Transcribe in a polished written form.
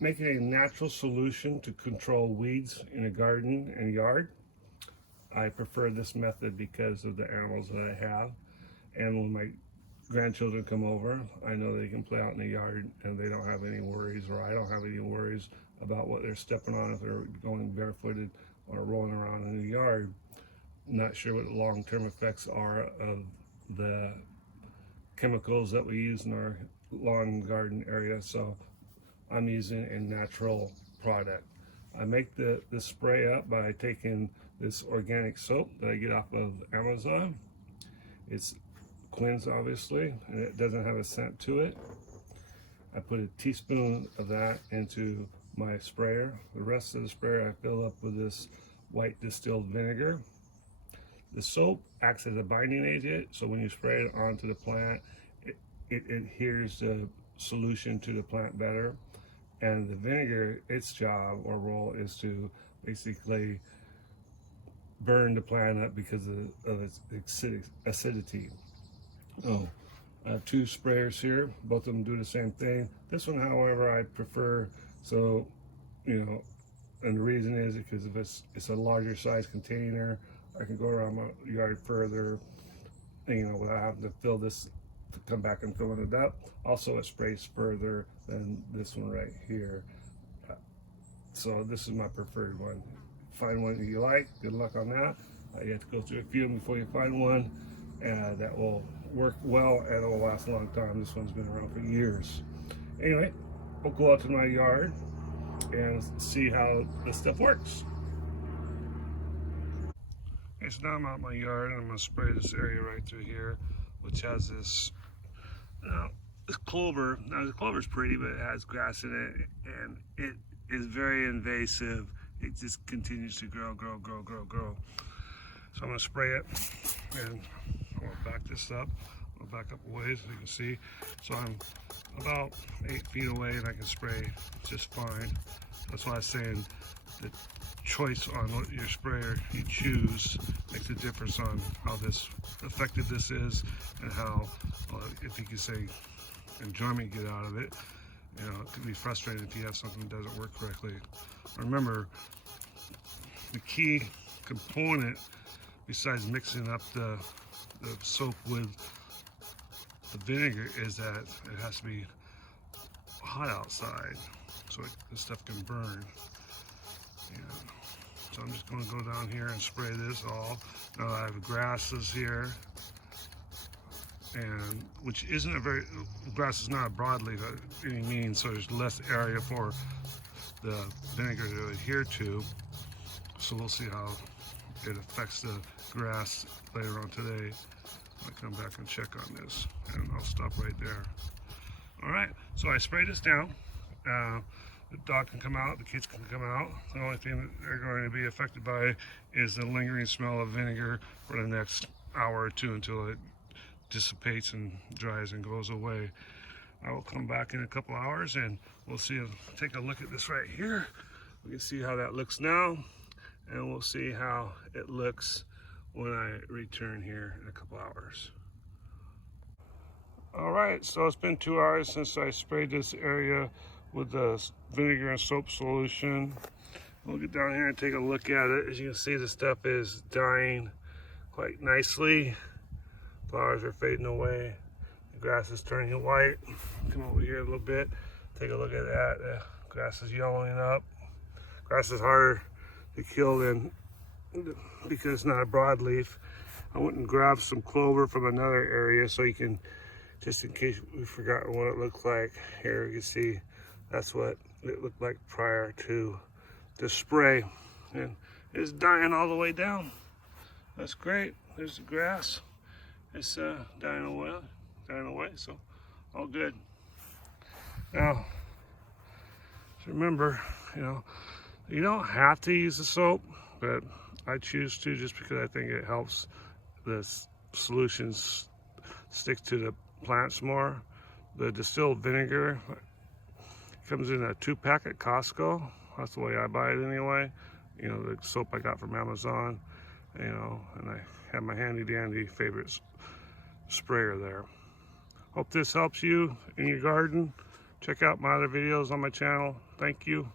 making a natural solution to control weeds in a garden and yard. I prefer this method because of the animals that I have. And when my grandchildren come over, I know they can play out in the yard and they don't have any worries, or I don't have any worries about what they're stepping on if they're going barefooted or rolling around in the yard. Not sure what the long-term effects are of the chemicals that we use in our lawn and garden area, so I'm using a natural product. I make the spray up by taking this organic soap that I get off of Amazon. It's Quinn's, obviously, and it doesn't have a scent to it. I put a teaspoon of that into my sprayer. The rest of the sprayer I fill up with this white distilled vinegar. The soap acts as a binding agent, so when you spray it onto the plant, it adheres the solution to the plant better. And the vinegar, its job or role is to basically burn the plant up because of its acidity. Oh, I have two sprayers here. Both of them do the same thing. This one, however, I prefer, so, and the reason is because if it's a larger size container, I can go around my yard further, without having to fill this to come back and filling it up. Also, it sprays further than this one right here. So this is my preferred one. Find one that you like. Good luck on that. You have to go through a few before you find one that will work well and it will last a long time. This one's been around for years. Anyway, we'll go out to my yard and see how this stuff works. Okay, so now I'm out in my yard and I'm going to spray this area right through here, which has this, this clover. Now the clover's pretty, but it has grass in it and it is very invasive. It just continues to grow. So I'm going to spray it and I'm going to back this up. I'll back up a ways so you can see. So I'm about 8 feet away and I can spray just fine. That's why I'm saying the choice on what your sprayer you choose makes a difference on how effective this is and how, if you could say, enjoyment you get out of it. It can be frustrating if you have something that doesn't work correctly. Remember, the key component, besides mixing up the soap with the vinegar, is that it has to be hot outside so the stuff can burn. So I'm just going to go down here and spray this all. Now I have grasses here, and which isn't grass is not a broadleaf by any means, so there's less area for the vinegar to adhere to. So we'll see how it affects the grass later on today. I'll come back and check on this, and I'll stop right there. All right, so I sprayed this down. The dog can come out, the kids can come out. The only thing that they're going to be affected by is the lingering smell of vinegar for the next hour or two until it dissipates and dries and goes away. I will come back in a couple hours and we'll take a look at this right here. We can see how that looks now, and we'll see how it looks when I return here in a couple hours. All right, so it's been 2 hours since I sprayed this area with the vinegar and soap solution. We'll get down here and take a look at it. As you can see, the stuff is dying quite nicely. Flowers are fading away. The grass is turning white. Come over here a little bit. Take a look at that. The grass is yellowing up. Grass is harder to kill than because it's not a broadleaf. I went and grabbed some clover from another area so you can, just in case we've forgotten what it looks like. Here you can see that's what it looked like prior to the spray. And it's dying all the way down. That's great. There's the grass. It's dying away, so all good. Now, remember, you don't have to use the soap, but I choose to just because I think it helps the solutions stick to the plants more. The distilled vinegar comes in a 2-pack at Costco. That's the way I buy it anyway. The soap I got from Amazon, and I have my handy dandy favorite sprayer there. Hope this helps you in your garden Check out my other videos on my channel. Thank you.